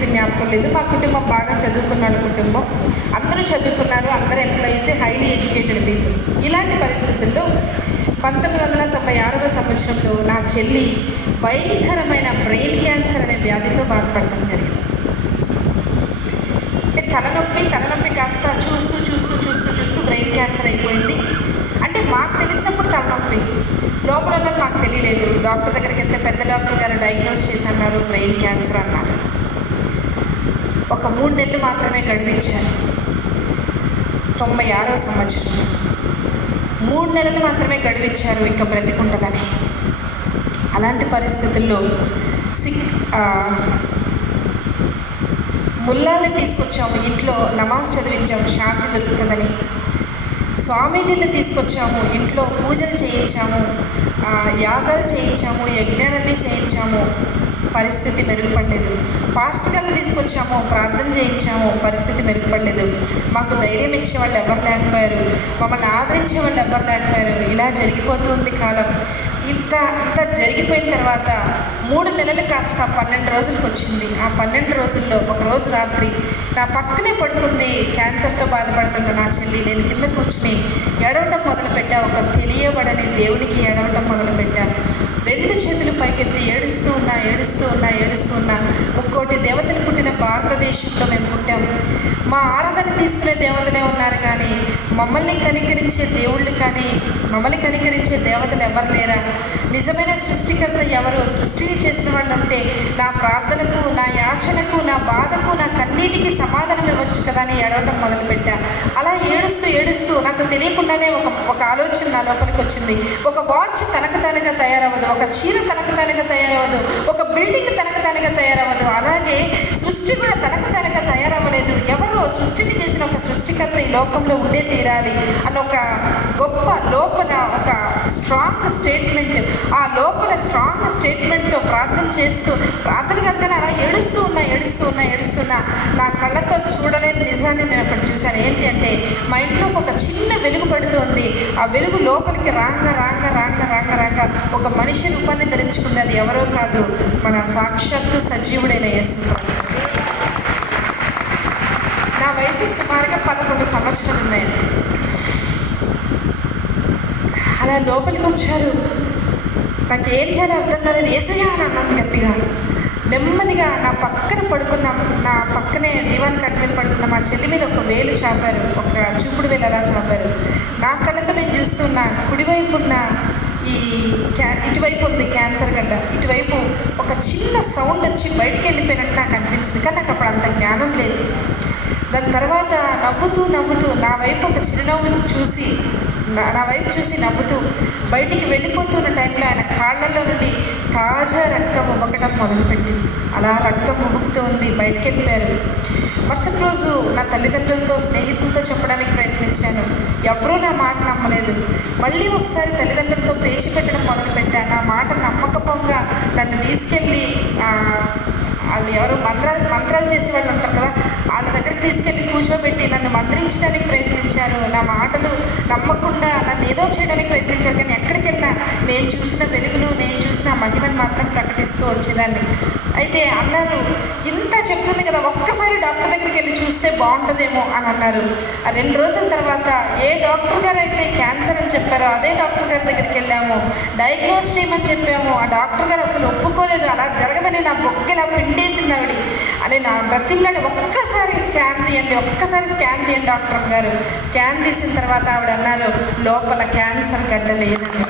పరిస్థితి జ్ఞాపకం లేదు. మా కుటుంబం బాగా చదువుకున్న వాళ్ళ కుటుంబం, అందరూ చదువుకున్నారు, అందరూ ఎంప్లాయీస్, హైలీ ఎడ్యుకేటెడ్ పీపుల్. ఇలాంటి పరిస్థితుల్లో 1996వ సంవత్సరంలో నా చెల్లి భయంకరమైన బ్రెయిన్ క్యాన్సర్ అనే వ్యాధితో బాధపడటం జరిగింది. అంటే తలనొప్పి కాస్త చూస్తూ బ్రెయిన్ క్యాన్సర్ అయిపోయింది. అంటే మాకు తెలిసినప్పుడు తలనొప్పి, లోపల ఉన్నది మాకు తెలియలేదు. డాక్టర్ దగ్గరికి వెళ్తే పెద్ద డాక్టర్ గారు డయాగ్నోస్ చేసి అన్నారు బ్రెయిన్ క్యాన్సర్ అన్నారు. ఒక 3 నెలలు మాత్రమే గడిపించారు. 96వ సంవత్సరం 3 నెలలు మాత్రమే గడిపించారు, ఇంకా బ్రతికుంటుందని. అలాంటి పరిస్థితుల్లో ముల్లాల్ని తీసుకొచ్చాము, ఇంట్లో నమాజ్ చదివించాము శాంతి దొరుకుతుందని. స్వామీజీని తీసుకొచ్చాము, ఇంట్లో పూజలు చేయించాము, యాగాలు చేయించాము, యజ్ఞాలన్నీ చేయించాము, పరిస్థితి మెరుగుపడలేదు. పాస్టర్లను తీసుకొచ్చాము, ప్రార్థన చేయించాము, పరిస్థితి మెరుగుపడలేదు. మాకు ధైర్యం ఇచ్చే వాళ్ళు ఎవరు లేకపోయారు, మమ్మల్ని ఆదరించే వాళ్ళు ఎవరు లేకపోయారు. ఇలా జరిగిపోతుంది కాలం. ఇంత జరిగిపోయిన తర్వాత 3 నెలలు కాస్త 12 రోజులకు వచ్చింది. ఆ 12 రోజుల్లో ఒకరోజు రాత్రి నా పక్కనే పడుకుంది క్యాన్సర్తో బాధపడుతున్న నా చెల్లి. నేను కింద కూర్చుని ఏడవటం మొదలుపెట్టా. ఒక తెలియబడని దేవునికి ఏడవటం మొదలుపెట్టా. 2 చేతులు పైకెత్తి ఏడుస్తూ ఉన్నా. 3 దేవతలు పుట్టిన భారతదేశంలో మేము పుట్టాము. మా ఆరాధన తీసుకునే దేవతలే ఉన్నారు కానీ మమ్మల్ని కనికరించే దేవుళ్ళు కానీ మమ్మల్ని కనికరించే దేవతలు ఎవరు లేరా? నిజమైన సృష్టికర్త ఎవరు? సృష్టిని చేసిన వాళ్ళు అంటే నా ప్రార్థనకు, నా యాచనకు, నా బాధకు, నా కన్నీటికి సమాధానం ఇవ్వచ్చు కదా అని ఏడవటం మొదలుపెట్టా. అలా ఏడుస్తూ నాకు తెలియకుండానే ఒక ఆలోచన నా లోపలికి వచ్చింది. ఒక వాచ్ తనకు తానుగా తయారవ్వదు, ఒక చీర తనకు తానుగా తయారవ్వదు, ఒక బిల్డింగ్ తనకు తానుగా తయారవ్వదు. అలాగే సృష్టి కూడా తనకు తానుగా తయారవ్వలేదు. ఎవరో సృష్టిని చేసిన ఒక సృష్టికర్త ఈ లోకంలో ఉండే తీరాలి అన్న ఒక గొప్ప లోపల ఒక స్ట్రాంగ్ స్టేట్మెంట్, ఆ లోపల స్ట్రాంగ్ స్టేట్మెంట్తో ప్రార్థన చేస్తూ ప్రార్థన కనుక అలా ఏడుస్తున్నా నా కళ్ళతో చూడలేని నిజాన్ని నేను అక్కడ చూశాను. ఏంటి అంటే మా ఇంట్లో ఒక చిన్న వెలుగు పడుతుంది. ఆ వెలుగు లోపలికి రాంగ ఒక మనిషి రూపాన్ని ధరించుకుంది. అది ఎవరో కాదు, మన సాక్షాత్తు సజీవుడైన యేసు. నా వయసు సుమారుగా 11 సంవత్సరాలు ఉన్నాయి. అలా లోపలికి వచ్చారు. నాకు ఏం చేయాలో అర్థం కాలేదు. యేసయ్యా అని అన్నాను గట్టిగా. నెమ్మదిగా నా పక్కనే దివాన్ కట్ మీద పడుకున్న మా చెల్లి మీద ఒక వేలు చాపారు, ఒక చూపుడు వేలు అలా చాపారు. నా కళ్ళతో నేను చూస్తున్నా. కుడివైపు ఉన్న ఇటువైపు ఉంది క్యాన్సర్ గడ్డ, ఇటువైపు ఒక చిన్న సౌండ్ వచ్చి బయటికి వెళ్ళిపోయినట్టు నాకు అనిపించింది. కానీ నాకు అప్పుడు అంత జ్ఞానం లేదు. దాని తర్వాత నవ్వుతూ నా వైపు ఒక చిరునవ్వును చూసి నా వైపు చూసి నవ్వుతూ బయటికి వెళ్ళిపోతున్న టైంలో ఆయన కాళ్ళల్లో నుండి తాజా రక్తం ఉబకడం మొదలుపెట్టింది. అలా రక్తం ఉబుకుతూ ఉంది. బయటికి వెళ్ళిపోయారు. మరుసటి రోజు నా తల్లిదండ్రులతో, స్నేహితులతో చెప్పడానికి ప్రయత్నించాను. ఎవరూ నా మాట నమ్మలేదు. మళ్ళీ ఒకసారి తల్లిదండ్రులతో పేచి పెట్టడం మొదలుపెట్టాను. నా మాట నమ్మకపోగా నన్ను తీసుకెళ్ళి వాళ్ళు ఎవరో మంత్రాలు చేసే వాళ్ళు ఉంటారు కదా, వాళ్ళ దగ్గరికి తీసుకెళ్ళి కూర్చోబెట్టి నన్ను మంత్రించడానికి ప్రయత్నించారు. నా మాటలు నమ్మకుండా నన్ను ఏదో చేయడానికి ప్రయత్నించారు. కానీ ఎక్కడికి వెళ్ళినా నేను చూసిన వెలుగును, నేను చూసిన మహిమను మాత్రం ప్రకటిస్తూ వచ్చేదాన్ని. అయితే అన్నారు, ఇంత చెప్తుంది కదా, ఒక్కసారి డాక్టర్ దగ్గరికి వెళ్ళి చూస్తే బాగుంటుందేమో అని అన్నారు. ఆ 2 రోజుల తర్వాత ఏ డాక్టర్ గారు అయితే క్యాన్సర్ అని చెప్పారో అదే డాక్టర్ గారి దగ్గరికి వెళ్ళాము. డయాగ్నోస్ చేయమని చెప్పాము. ఆ డాక్టర్ గారు అసలు ఒప్పుకోలేదు. అలా జరగదని నా బొక్కెలా పిండేసింది ఆవిడ అని నా బ్రతిల్లాని. ఒక్కసారి స్కాన్ తీయండి డాక్టర్ గారు. స్కాన్ తీసిన తర్వాత ఆవిడ అన్నారు, లోపల క్యాన్సర్ గడ్డ లేదని.